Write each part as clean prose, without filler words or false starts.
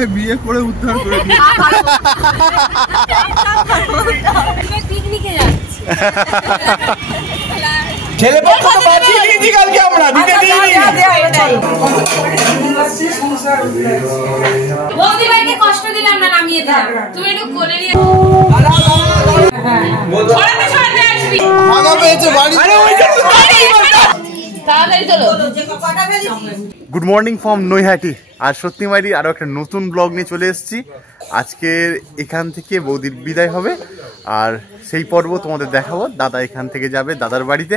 আমায় বিয়ে করে উদ্ধার করে দিয়েছে। পিকনিকে যাচ্ছি। ছেলে পক্ষ তো বাঁচিয়ে দিয়েছি কালকে আমরা, দিতে দিইনি। বৌদি ভাইকে কষ্ট দিলাম না, নামিয়ে দিলাম। তুমি একটু কোলে নিয়ে ছড়াতে ছড়াতে আসবি। ভাগা পেয়েছে বাড়ি। আরে ওই যে তাড়াতাড়ি চলো। Good morning from Naihati. আর সত্যি মাইরি আরও একটা নতুন ব্লগ নিয়ে চলে এসেছি। আজকের এখান থেকে বৌদির বিদায় হবে, আর সেই পর্ব তোমাদের দেখাবো। দাদা এখান থেকে যাবে দাদার বাড়িতে।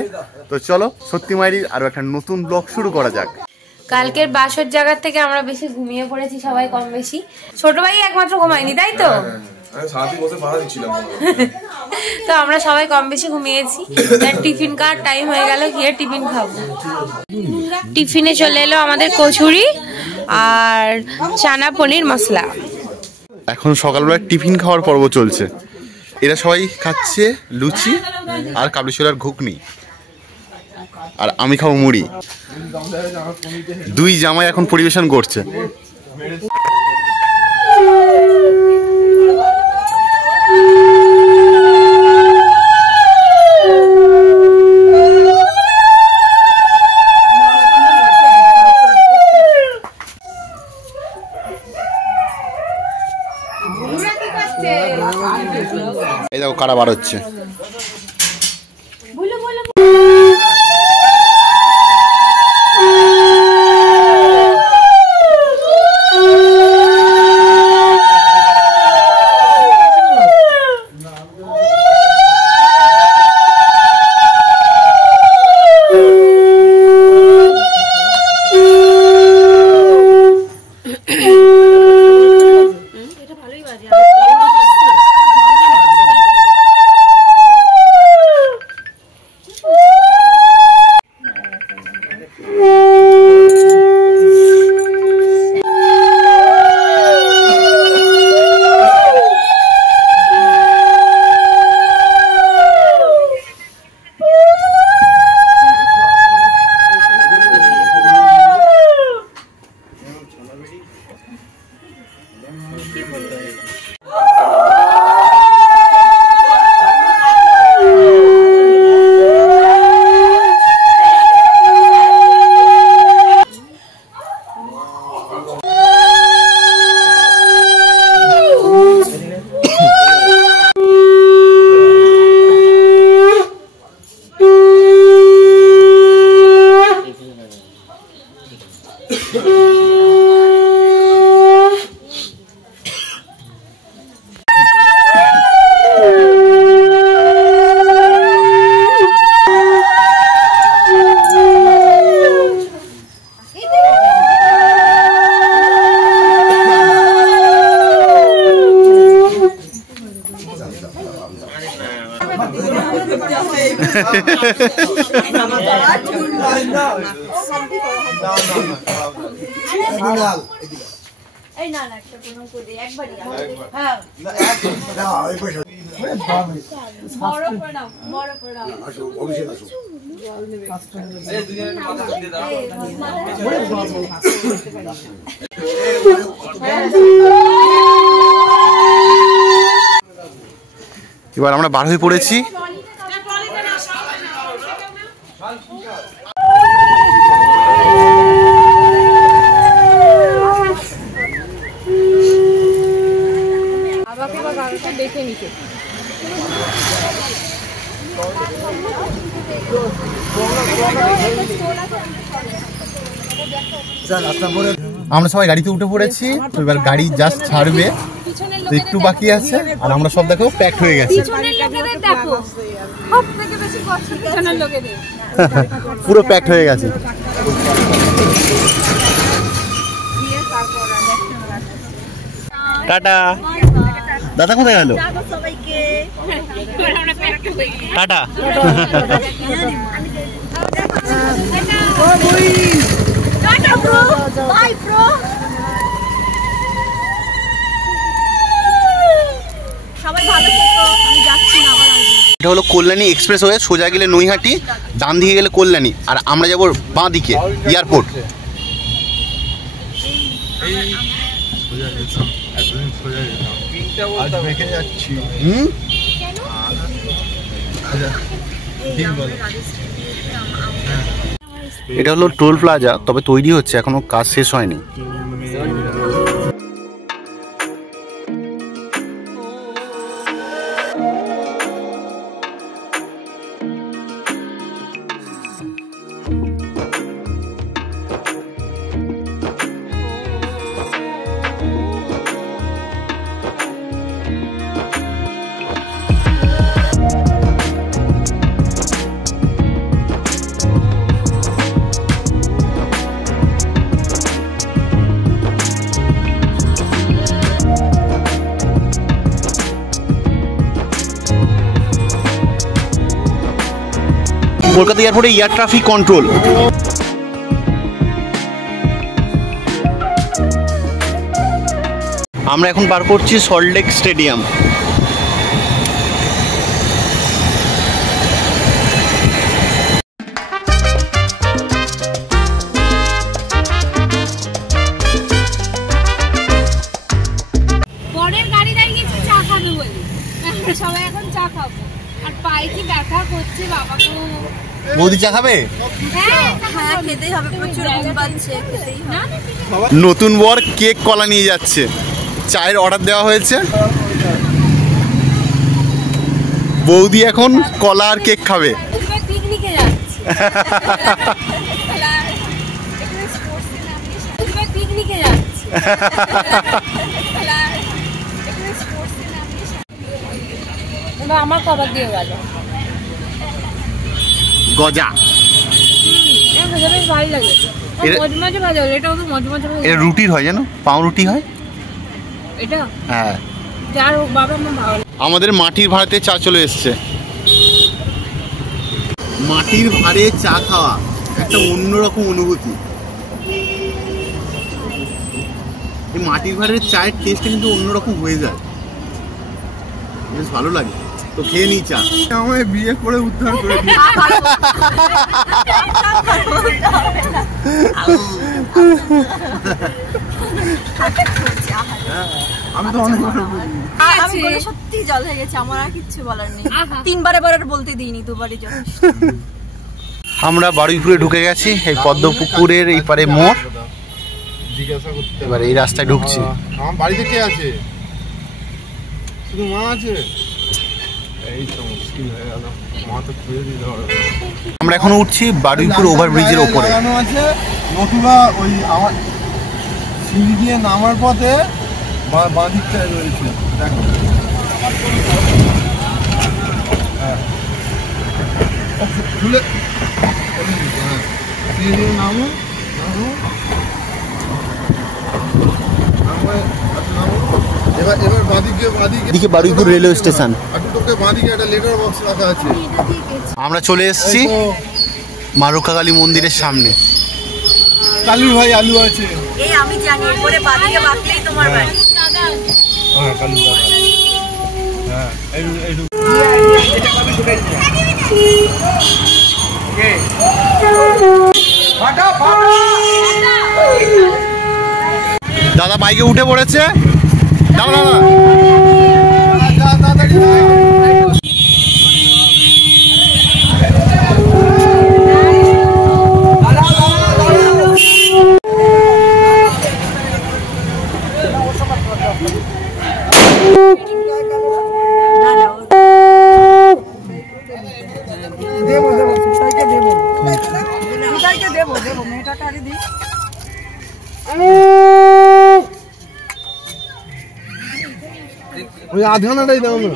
তো চলো সত্যি মাইরির আরও একটা নতুন ব্লগ শুরু করা যাক। কালকের বাসর জায়গার থেকে আমরা বেশি ঘুমিয়ে পড়েছি সবাই, কম বেশি। ছোট ভাই একমাত্র ঘুমায়নি, তাই তো? তো আমরা সবাই কম বেশি ঘুমিয়েছি। টিফিন খাওয়ার টাইম হয়ে গেল, গিয়ে টিফিন খাবো। টিফিনে চলে এলো আমাদের কচুরি আর চানা পনির মশলা। এখন সকালবেলা টিফিন খাওয়ার পর্ব চলছে। এরা সবাই খাচ্ছে লুচি আর কাবলি ছোলার ঘুগনি, আর আমি খাবো মুড়ি। দুই জামাই এখন পরিবেশন করছে। এই দেখো কারা বার হচ্ছে। এবার আমরা বার হয়ে পড়েছি। দেখে নিতে আমরা সবাই গাড়িতে উঠে পড়েছি। তো এবার গাড়ি জাস্ট ছাড়বে, তো একটু বাকি আছে। আর আমরা সব দেখো প্যাকড হয়ে গেছে, পুরো প্যাকড হয়ে গেছে। টাটা। দাদা কোথায় গেল? টাটা। এটা হলো কল্যাণী এক্সপ্রেসওয়ে। সোজা গেলে নৈহাটি, ডান দিকে গেলে কল্যাণী, আর আমরা যাবো বাঁ দিকে এয়ারপোর্ট। এটা হলো টোল প্লাজা, তবে তৈরি হচ্ছে, এখনো কাজ শেষ হয়নি। কলকাতা এয়ারপোর্টে এয়ার ট্রাফিক কন্ট্রোল। আমরা এখন পার করছি সল্টলেক স্টেডিয়াম। পরের গাড়ি দাঁড়িয়েছে চা খাবে বলে, সবাই এখন চা খাবো। আর পায়ে কি ব্যথা করছে বাবাকে। বৌদি চা খাবে? হ্যাঁ খেতেই হবে, প্রচুর ঘুম পাচ্ছে, খেতেই হবে। নতুন বর কেক কলা নিয়ে যাচ্ছে, চায়ের অর্ডার দেওয়া হয়েছে। বৌদি এখন কলা আর কেক খাবে। পিকনিকে যাচ্ছে, পিকনিকে যাচ্ছে। আমার কবার দিয়ে গেল গজা। বেশ ভালো লাগে, মজা মজা ভাজা হলো। এটাও তো মজা মজা ভাজা। এটা রুটির হয়, জানো, পাউরুটি হয় এটা। হ্যাঁ, যার হোক বাবা, আমার ভালো। আমাদের মাটির ভাড়াতে চা চলে এসছে। মাটির ভাড়ে চা খাওয়া একটা অন্যরকম অনুভূতি। এই মাটির ভাড়ের চায়ের টেস্টটা কিন্তু অন্যরকম হয়ে যায়, বেশ ভালো লাগে। তো খেয়ে নিই চা। আমায় বিয়ে করে উদ্ধার করে দিই। আমি তো অনেক আমি বলে সত্যি জল হয়ে গেছে, আমার আর কিচ্ছু বলার নেই। তিনবারে বারে বলতে দিইনি, দুবারই জল। আমরা বারুইপুরে ঢুকে গেছি, এই পদ্মপুকুরের এই পারে মোড়। জিজ্ঞাসা করতে এবার এই রাস্তায় ঢুকছি। আমার বাড়িতে কে আছে? শুধু মা আছে? এই তো মুশকিল হয়ে গেল, মা তো খুঁজে দিতে হবে। আমরা এখন উঠছি বারুইপুর ওভারব্রিজের ওপরে। লাগানো আছে নতুবা ওই আমার সিঁড়ি দিয়ে নামার পথে বাঁ দিকটায় রয়েছে, দেখো। হ্যাঁ খুলে সিঁড়ি দিয়ে নামো, নামো, এবার বাঁদিকে এদিকে বারুইপুর রেলওয়ে স্টেশন। তোকে বাঁদিকে একটা লেটার বক্স রাখা আছে। আমরা চলে এসেছি মা রক্ষাকালী মন্দিরের সামনে। কালুর ভাই আলু আছে। এই আমি জানি, এরপরে বাদিকে বাকলেই তোমার বাড়ি। হ্যাঁ কালু দাদা। হ্যাঁ এই দাদা বাইকে উঠে পড়েছে। দাদা ওই আধানাটাই দাও না।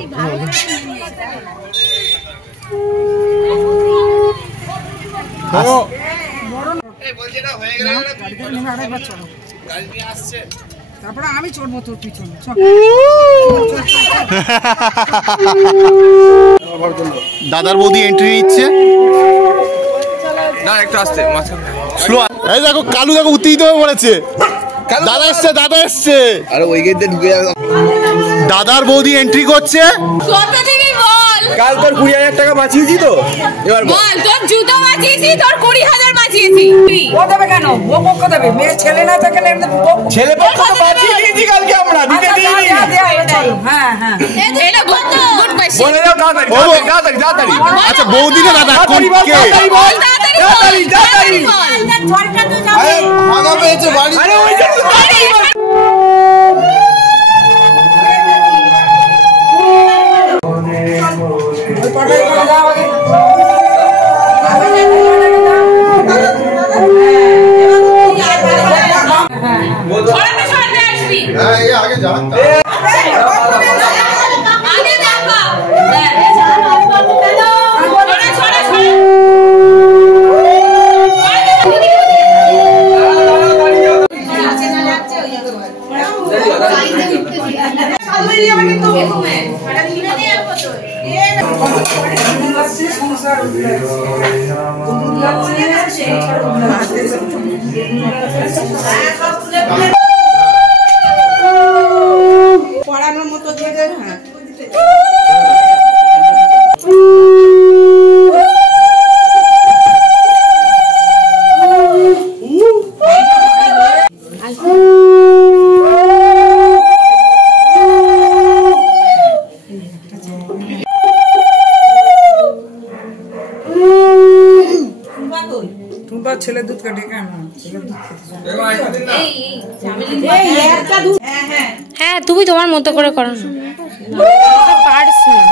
তারপরে আমি চড়বো তোর পিছনে। দাদার বৌদি এন্ট্রি নিচ্ছে। না একটু আসতে স্লো। এই দেখো কালু, দেখো উত্তেজিত হয়ে পড়েছে। দাদা এসছে, দাদা এসছে। আরে ওই গেট দিয়ে ঢুকে যাবে। দাদার বৌদি এন্ট্রি করছে। কত দিবি বল? কাল তোর 20,000 টাকা বাঁচিয়েছি তো, এবার বল তোর জুতো বাঁচিয়েছি, তোর 20,000 বাঁচিয়েছি। ও দেবে কেন? ও পক্ষ দেবে, মেয়ে ছেলে না থাকলে ছেলে পক্ষ তো বাঁচিয়ে দিয়েছি কালকে আমরা, দিতে দিইনি। হ্যাঁ হ্যাঁ এটা গুড কোয়েশ্চেন। বলে দাও তাড়াতাড়ি তাড়াতাড়ি তাড়াতাড়ি। আচ্ছা বৌদিকে দাদা কোন কে তাড়াতাড়ি বল, তাড়াতাড়ি তাড়াতাড়ি। আরে ভাগা পেয়েছে বাড়ি। আরে ওই যে তাড়াতাড়ি বল। হ্যাঁ এই আগে যা পড়ানোর মতো দিয়ে দেয় না। ছেলে দুধ কাটে কেন? হ্যাঁ তুমি তোমার মতো করে করো না, পারছ না।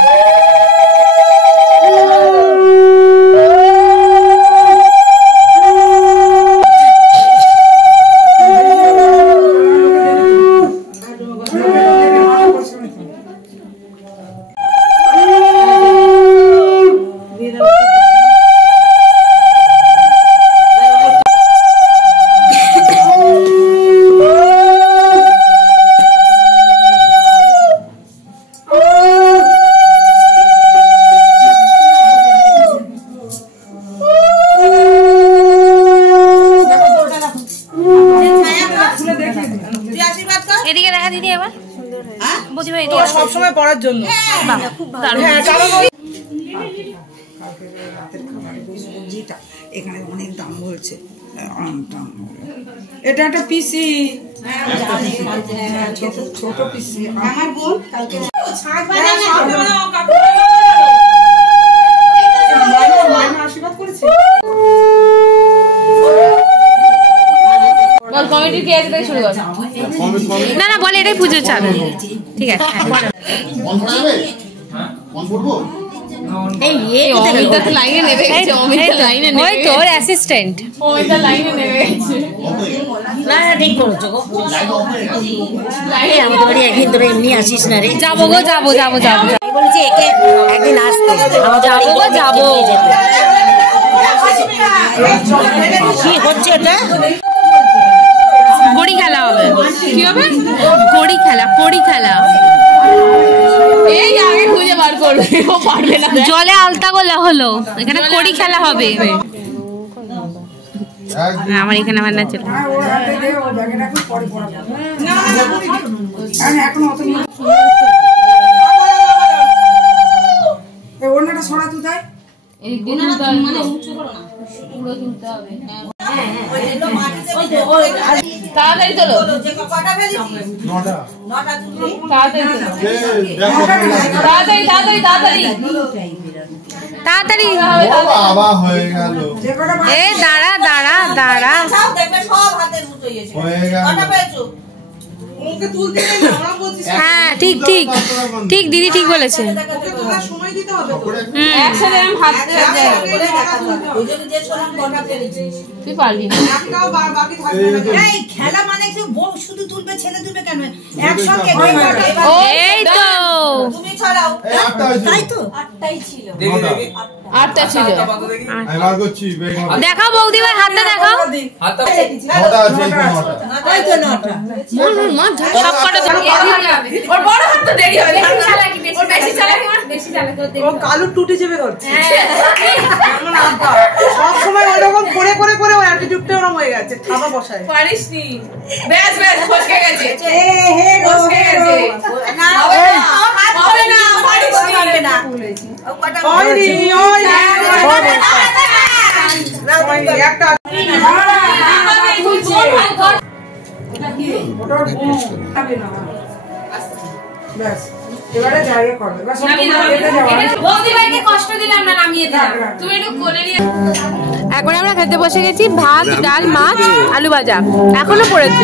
এদিকে দেখা দিদি আবার বুঝবে এটা সব সময় পড়ার জন্য। খুব ভালো। এখানে অনেক দাম বলছে, এটা একটা পিসি, ছোট পিসি। আমার বোন কালকে আশীর্বাদ করেছে। বল কমিটি কে আসবে শুরু কর। না না বলে এটাই পুজোর চাল। ঠিক আছে মন পড়বে? হ্যাঁ মন পড়বো? এই অমিতা তো লাইনে নেবে গেছে, অমিতা লাইনে নেবে, ওই তোর অ্যাসিস্ট্যান্ট অমিতা লাইনে নেবে গেছে। না ঠিক করেছো গো, এই আমি তো বাড়ি একদিন ধরে এমনি আসিস না রে। যাবো গো যাবো যাবো যাবো, আমি বলেছি একে একদিন আসতে, যাবো গো যাবো। কি হচ্ছে এটা? কড়ি খেলা হবে। কি হবে? কড়ি খেলা, কড়ি খেলা। এই আগে খুঁজে বার করবে, ও পারবে না। জলে আলতা গোলা হলো, এখানে কড়ি খেলা হবে। আমার এখানে আমার না চলে। ওনাটা ছড়া তুই দেয় তাড়াতাড়ি তোলো, তাড়াতাড়ি তাড়াতাড়ি তাড়াতাড়ি তাড়াতাড়ি বাবা হয়ে গেল। এ দাঁড়া দাঁড়া দাঁড়া, হয়ে গেল। হ্যাঁ ঠিক ঠিক ঠিক, দিদি ঠিক বলেছে। একসাথে হাত তুই পারবি না। খেলা মানে বউ শুধু তুলবে, ছেলে তুলবে কেন? একসঙ্গে এই তো তাই তো আটটা ছিল। এবার করছি দেখাও বৌদি ভাই হাতটা দেখাও। নটা আছে এখানে নটা। সব কটা ওর বড় হাত তো দেরি হবে, ওর বেশি চালাকি ও কালু টুটে যাবে করছে। সব সময় ওরকম করে করে করে ওর অ্যাটিটিউডটা ওরকম হয়ে গেছে, খাওয়া বসায় পারিসনি। ব্যাস ব্যাস ফসকে গেছে, এ হে ফসকে গেছে। না হবে না, পারিসনি হবে না। হয়নি, হয়নি। একটা ব্যাস, এবারে জায়গা করো। এবার কষ্ট দিলাম না, নামিয়ে দিলাম। তুমি একটু কোলে নিয়ে। এখন আমরা খেতে বসে গেছি, ভাত, ডাল, মাছ, আলু ভাজা এখনো পড়েছে।